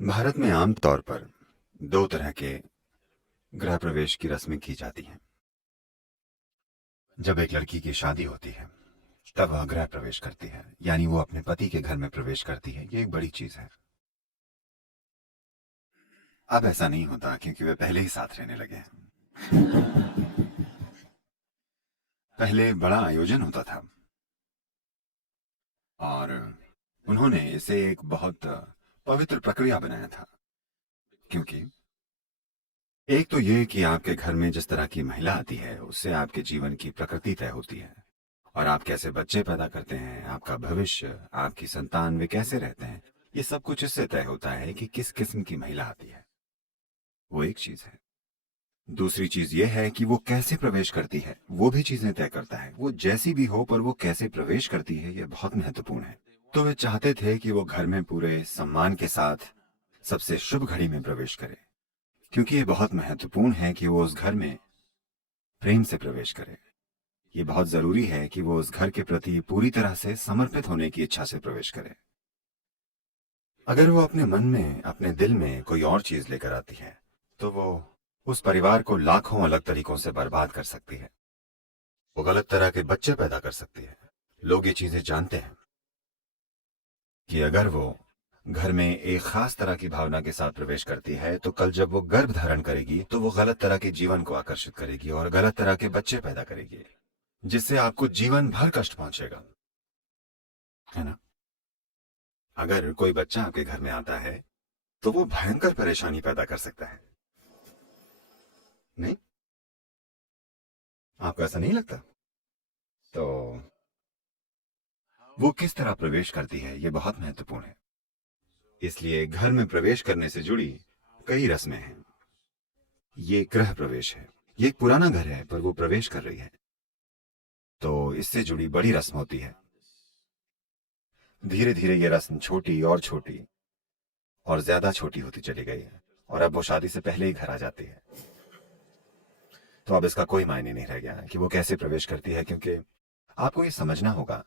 भारत में आम तौर पर दो तरह के गृह प्रवेश की रस्में की जाती हैं। जब एक लड़की की शादी होती है तब वह गृह प्रवेश करती है, यानी वो अपने पति के घर में प्रवेश करती है। ये एक बड़ी चीज है। अब ऐसा नहीं होता क्योंकि वे पहले ही साथ रहने लगे हैं। पहले बड़ा आयोजन होता था और उन्होंने इसे एक बहुत पवित्र प्रक्रिया बनाया था। क्योंकि एक तो ये कि आपके घर में जिस तरह की महिला आती है उससे आपके जीवन की प्रकृति तय होती है, और आप कैसे बच्चे पैदा करते हैं, आपका भविष्य, आपकी संतान, वे कैसे रहते हैं, ये सब कुछ इससे तय होता है कि किस किस्म की महिला आती है। वो एक चीज है। दूसरी चीज ये है कि वो कैसे प्रवेश करती है, वो भी चीजें तय करता है। वो जैसी भी हो पर वो कैसे प्रवेश करती है ये बहुत महत्वपूर्ण है। तो वे चाहते थे कि वो घर में पूरे सम्मान के साथ सबसे शुभ घड़ी में प्रवेश करे, क्योंकि ये बहुत महत्वपूर्ण है कि वो उस घर में प्रेम से प्रवेश करे। ये बहुत जरूरी है कि वो उस घर के प्रति पूरी तरह से समर्पित होने की इच्छा से प्रवेश करे। अगर वो अपने मन में, अपने दिल में कोई और चीज लेकर आती है तो वो उस परिवार को लाखों अलग तरीकों से बर्बाद कर सकती है। वो गलत तरह के बच्चे पैदा कर सकती है। लोग ये चीजें जानते हैं कि अगर वो घर में एक खास तरह की भावना के साथ प्रवेश करती है तो कल जब वो गर्भ धारण करेगी तो वो गलत तरह के जीवन को आकर्षित करेगी और गलत तरह के बच्चे पैदा करेगी, जिससे आपको जीवन भर कष्ट पहुंचेगा, है ना। अगर कोई बच्चा आपके घर में आता है तो वो भयंकर परेशानी पैदा कर सकता है, नहीं? आपको ऐसा नहीं लगता? तो वो किस तरह प्रवेश करती है ये बहुत महत्वपूर्ण है। इसलिए घर में प्रवेश करने से जुड़ी कई रस्में हैं। ये गृह प्रवेश है। ये एक पुराना घर है पर वो प्रवेश कर रही है, तो इससे जुड़ी बड़ी रस्म होती है। धीरे धीरे ये रस्म छोटी और छोटी और ज्यादा छोटी होती चली गई है, और अब वो शादी से पहले ही घर आ जाती है। तो अब इसका कोई मायने नहीं रह गया कि वो कैसे प्रवेश करती है, क्योंकि आपको ये समझना होगा,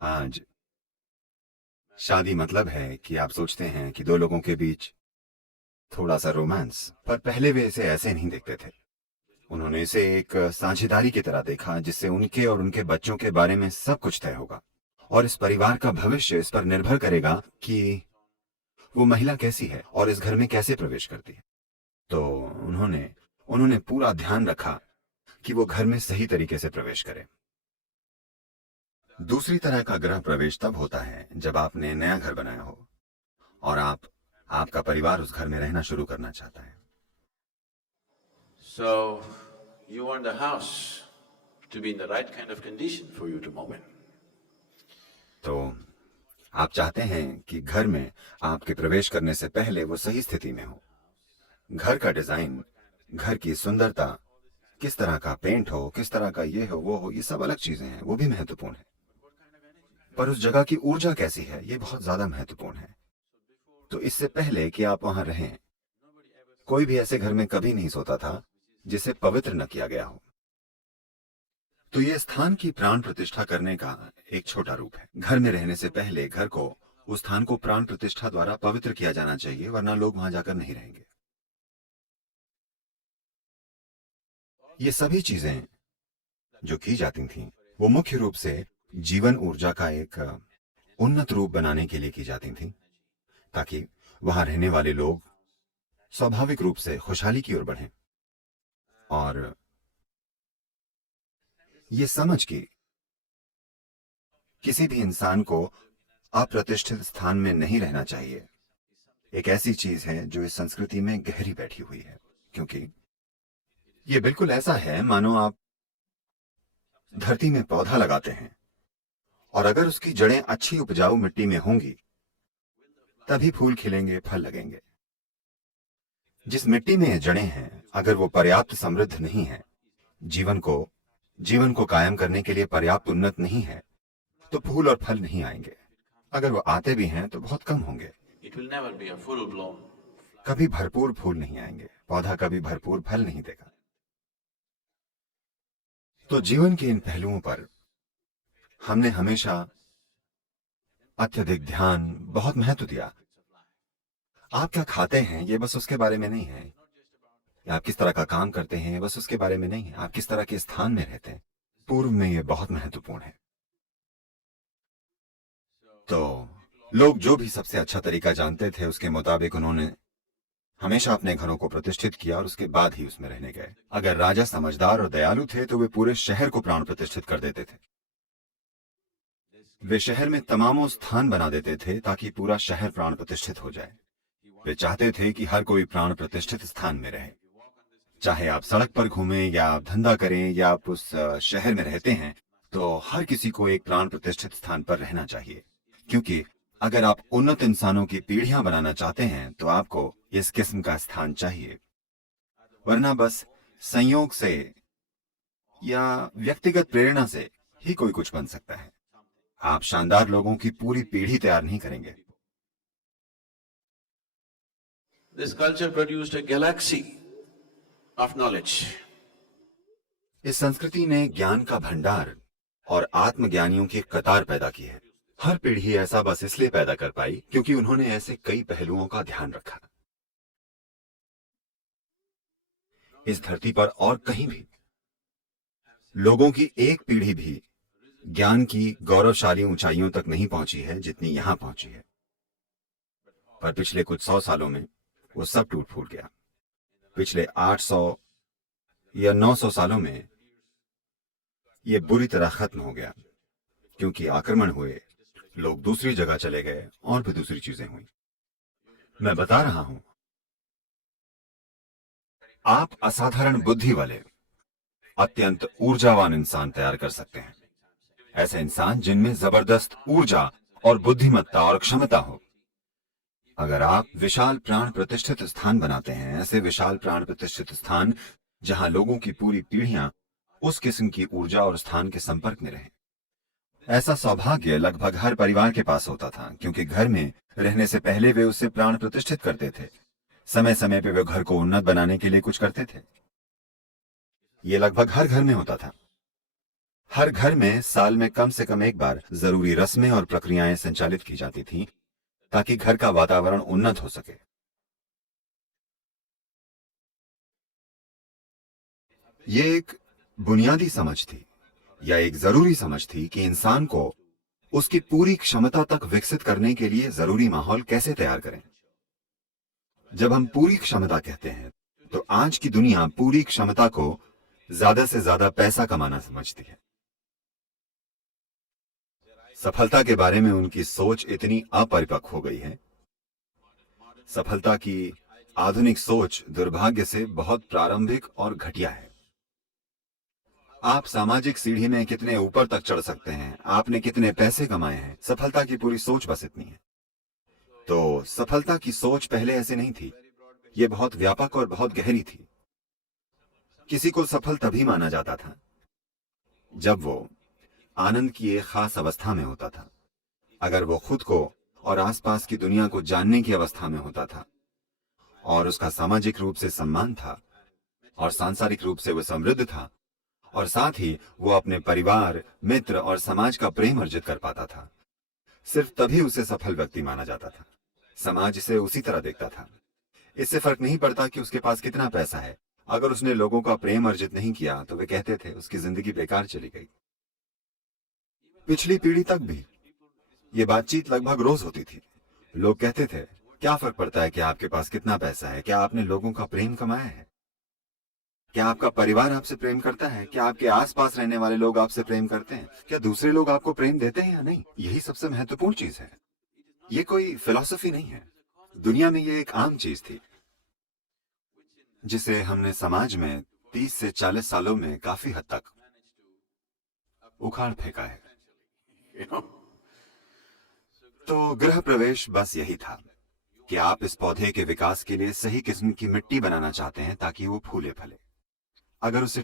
आज शादी मतलब है कि आप सोचते हैं कि दो लोगों के बीच थोड़ा सा रोमांस, पर पहले वे इसे ऐसे नहीं देखते थे। उन्होंने इसे एक साझेदारी की तरह देखा जिससे उनके और उनके बच्चों के बारे में सब कुछ तय होगा, और इस परिवार का भविष्य इस पर निर्भर करेगा कि वो महिला कैसी है और इस घर में कैसे प्रवेश करती है। तो उन्होंने उन्होंने पूरा ध्यान रखा कि वो घर में सही तरीके से प्रवेश करे। दूसरी तरह का गृह प्रवेश तब होता है जब आपने नया घर बनाया हो और आपका परिवार उस घर में रहना शुरू करना चाहता है। So you want the house to be in the right kind of condition for you to move in. तो आप चाहते हैं कि घर में आपके प्रवेश करने से पहले वो सही स्थिति में हो। घर का डिजाइन, घर की सुंदरता, किस तरह का पेंट हो, किस तरह का ये हो वो हो, ये सब अलग चीजें हैं, वो भी महत्वपूर्ण है। पर उस जगह की ऊर्जा कैसी है ये बहुत ज्यादा महत्वपूर्ण है। तो इससे पहले कि आप वहां रहें, कोई भी ऐसे घर में कभी नहीं सोता था जिसे पवित्र न किया गया हो। तो ये स्थान की प्राण प्रतिष्ठा करने का एक छोटा रूप है। घर में रहने से पहले घर को, उस स्थान को प्राण प्रतिष्ठा द्वारा पवित्र किया जाना चाहिए, वरना लोग वहां जाकर नहीं रहेंगे। ये सभी चीजें जो की जाती थीं वो मुख्य रूप से जीवन ऊर्जा का एक उन्नत रूप बनाने के लिए की जाती थीं, ताकि वहां रहने वाले लोग स्वाभाविक रूप से खुशहाली की ओर बढ़ें। और ये समझ कि किसी भी इंसान को अप्रतिष्ठित स्थान में नहीं रहना चाहिए, एक ऐसी चीज है जो इस संस्कृति में गहरी बैठी हुई है। क्योंकि ये बिल्कुल ऐसा है मानो आप धरती में पौधा लगाते हैं, और अगर उसकी जड़ें अच्छी उपजाऊ मिट्टी में होंगी तभी फूल खिलेंगे, फल लगेंगे। जिस मिट्टी में ये जड़ें हैं, अगर वो पर्याप्त समृद्ध नहीं है, जीवन को कायम करने के लिए पर्याप्त उन्नत नहीं है, तो फूल और फल नहीं आएंगे। अगर वो आते भी हैं तो बहुत कम होंगे। It will never be a full-blown. कभी भरपूर फूल नहीं आएंगे, पौधा कभी भरपूर फल नहीं देगा। तो जीवन के इन पहलुओं पर हमने हमेशा अत्यधिक ध्यान, बहुत महत्व दिया। आप क्या खाते हैं ये बस उसके बारे में नहीं है, या आप किस तरह का काम करते हैं ये बस उसके बारे में नहीं है, आप किस तरह के स्थान में रहते हैं, पूर्व में ये बहुत महत्वपूर्ण है। तो लोग जो भी सबसे अच्छा तरीका जानते थे उसके मुताबिक उन्होंने हमेशा अपने घरों को प्रतिष्ठित किया और उसके बाद ही उसमें रहने गए। अगर राजा समझदार और दयालु थे तो वे पूरे शहर को प्राण प्रतिष्ठित कर देते थे। वे शहर में तमामों स्थान बना देते थे ताकि पूरा शहर प्राण प्रतिष्ठित हो जाए। वे चाहते थे कि हर कोई प्राण प्रतिष्ठित स्थान में रहे। चाहे आप सड़क पर घूमें या आप धंधा करें या आप उस शहर में रहते हैं, तो हर किसी को एक प्राण प्रतिष्ठित स्थान पर रहना चाहिए। क्योंकि अगर आप उन्नत इंसानों की पीढ़ियां बनाना चाहते हैं तो आपको इस किस्म का स्थान चाहिए, वरना बस संयोग से या व्यक्तिगत प्रेरणा से ही कोई कुछ बन सकता है। आप शानदार लोगों की पूरी पीढ़ी तैयार नहीं करेंगे। This culture produced a galaxy of knowledge. इस संस्कृति ने ज्ञान का भंडार और आत्मज्ञानियों की कतार पैदा की है। हर पीढ़ी ऐसा बस इसलिए पैदा कर पाई क्योंकि उन्होंने ऐसे कई पहलुओं का ध्यान रखा। इस धरती पर और कहीं भी लोगों की एक पीढ़ी भी ज्ञान की गौरवशाली ऊंचाइयों तक नहीं पहुंची है जितनी यहां पहुंची है। पर पिछले कुछ 100 सालों में वो सब टूट फूट गया। पिछले 800 या 900 सालों में ये बुरी तरह खत्म हो गया, क्योंकि आक्रमण हुए, लोग दूसरी जगह चले गए और भी दूसरी चीजें हुई। मैं बता रहा हूं, आप असाधारण बुद्धि वाले अत्यंत ऊर्जावान इंसान तैयार कर सकते हैं। ऐसे इंसान जिनमें जबरदस्त ऊर्जा और बुद्धिमत्ता और क्षमता हो। अगर आप विशाल प्राण प्रतिष्ठित स्थान बनाते हैं, ऐसे विशाल प्राण प्रतिष्ठित स्थान जहां लोगों की पूरी पीढ़ियां उस किस्म की ऊर्जा और स्थान के संपर्क में रहें, ऐसा सौभाग्य लगभग हर परिवार के पास होता था, क्योंकि घर में रहने से पहले वे उसे प्राण प्रतिष्ठित करते थे। समय समय पे वे घर को उन्नत बनाने के लिए कुछ करते थे। ये लगभग हर घर में होता था। हर घर में साल में कम से कम एक बार जरूरी रस्में और प्रक्रियाएं संचालित की जाती थीं ताकि घर का वातावरण उन्नत हो सके। ये एक बुनियादी समझ थी, या एक जरूरी समझ थी कि इंसान को उसकी पूरी क्षमता तक विकसित करने के लिए जरूरी माहौल कैसे तैयार करें। जब हम पूरी क्षमता कहते हैं तो आज की दुनिया पूरी क्षमता को ज्यादा से ज्यादा पैसा कमाना समझती है। सफलता के बारे में उनकी सोच इतनी अपरिपक्व हो गई है। सफलता की आधुनिक सोच दुर्भाग्य से बहुत प्रारंभिक और घटिया है। आप सामाजिक सीढ़ी में कितने ऊपर तक चढ़ सकते हैं, आपने कितने पैसे कमाए हैं, सफलता की पूरी सोच बस इतनी है। तो सफलता की सोच पहले ऐसे नहीं थी। ये बहुत व्यापक और बहुत गहरी थी। किसी को सफल तभी माना जाता था जब वो आनंद की एक खास अवस्था में होता था, अगर वो खुद को और आसपास की दुनिया को जानने की अवस्था में होता था, और उसका सामाजिक रूप से सम्मान था, और सांसारिक रूप से वो समृद्ध था, और साथ ही वो अपने परिवार, मित्र और समाज का प्रेम अर्जित कर पाता था। सिर्फ तभी उसे सफल व्यक्ति माना जाता था। समाज इसे उसी तरह देखता था। इससे फर्क नहीं पड़ता कि उसके पास कितना पैसा है। अगर उसने लोगों का प्रेम अर्जित नहीं किया तो वे कहते थे उसकी जिंदगी बेकार चली गई। पिछली पीढ़ी तक भी ये बातचीत लगभग रोज होती थी। लोग कहते थे, क्या फर्क पड़ता है कि आपके पास कितना पैसा है, क्या आपने लोगों का प्रेम कमाया है, क्या आपका परिवार आपसे प्रेम करता है, क्या आपके आसपास रहने वाले लोग आपसे प्रेम करते हैं, क्या दूसरे लोग आपको प्रेम देते हैं या नहीं। यही सबसे महत्वपूर्ण चीज है। ये कोई फिलॉसफी नहीं है। दुनिया में ये एक आम चीज थी जिसे हमने समाज में 30 से 40 सालों में काफी हद तक उखाड़ फेंका है। तो गृह प्रवेश बस यही था कि आप इस पौधे के विकास के लिए सही किस्म की मिट्टी बनाना चाहते हैं ताकि वो फूले फले। अगर उसे